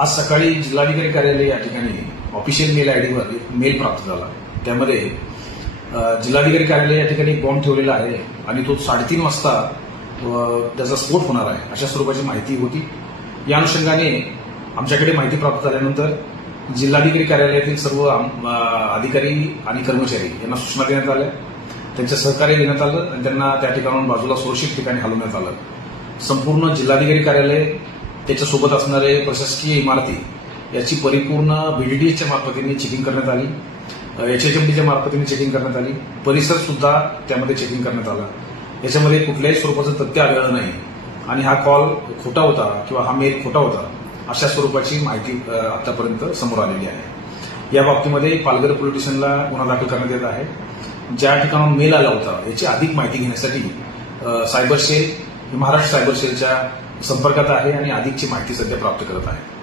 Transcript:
आज सकाळी जिल्हाधिकारी कार्यालय या ठिकाणी ऑफिशियल मेल आयडीवर एक मेल प्राप्त झाला त्यामध्ये जिल्हाधिकारी कार्यालय या ठिकाणी बॉम्ब ठेवलेला आहे आणि तो साडेतीन वाजता त्याचा स्फोट होणार आहे अशा स्वरूपाची माहिती होती या अनुषंगाने आमच्याकडे माहिती प्राप्त झाल्यानंतर जिल्हाधिकारी कार्यालयातील सर्व अधिकारी आणि कर्मचारी यांना सूचना देण्यात आल्या त्यांचं सहकार्य घेण्यात आलं आणि त्यांना त्या ठिकाणाहून बाजूला सुरक्षित ठिकाणी हलवण्यात आलं संपूर्ण जिल्हाधिकारी कार्यालय त्याच्यासोबत असणारे प्रशासकीय इमारती याची परिपूर्ण बीडीडीएसच्या मार्फतीने चेकिंग करण्यात आली एच एच मार्फतीने चेकिंग करण्यात आली परिसर सुद्धा त्यामध्ये चेकिंग करण्यात आला याच्यामध्ये कुठल्याही स्वरूपाचं तथ्य आढळलं नाही आणि हा कॉल खोटा होता किंवा हा मेल खोटा होता अशा स्वरूपाची माहिती आतापर्यंत समोर आलेली आहे या बाबतीमध्ये पालघर पोलीस स्टेशनला गुन्हा दाखल करण्यात येत आहे ज्या ठिकाणाहून मेल आला होता याची अधिक माहिती घेण्यासाठी सायबर सेल महाराष्ट्र सायबर सेलच्या संपर्कात आहे आणि अधिकची माहिती सध्या प्राप्त करत आहे